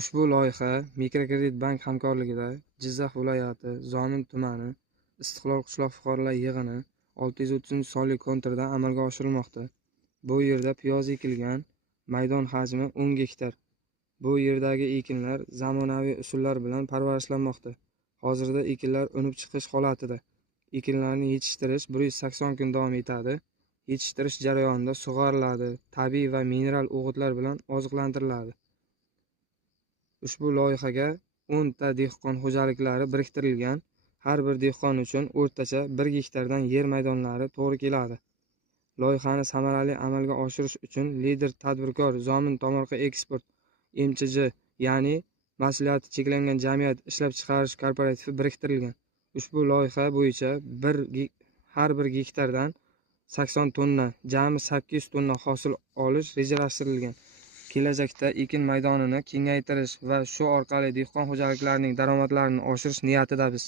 Ushbu loyiha Mikrokredit bank hamkorligida Jizzax viloyati Zomin tumani Istiqlol qishloq fuqarolar yig'ini 630-sonli konturda amalga oshirilmoqda. Bu yerda piyoz ekilgan, maydon hajmi 10 gektar. Bu yerdagi ekinlar zamonaviy usullar bilan parvarishlanmoqda. Hozirda ekinlar unib chiqish holatida. Ekinlarni yetishtirish 180 kun davom etadi. Yetishtirish jarayonida sug'oriladi, tabiiy va mineral o'g'itlar bilan oziqlantiriladi. Ushbu loyihaga 10 ta dehqon xo'jaliklari biriktirilgan. Har bir dehqon uchun o'rtacha 1 gektardan yer maydonlari to'g'ri keladi. Loyihani samarali amalga oshirish uchun lider tadbirkor Zomin tomorqa eksport MChJ, ya'ni mas'uliyati cheklangan jamiyat ishlab chiqarish korporativi biriktirilgan. Ushbu loyiha bo'yicha har bir gektardan 80 tonna, jami 800 tonna hosil olish rejalashtirilgan. Kelajakda ekin maydonini kengaytirish va shu orqali dehqon xo'jaliklarining daromadlarini oshirish niyatidamiz.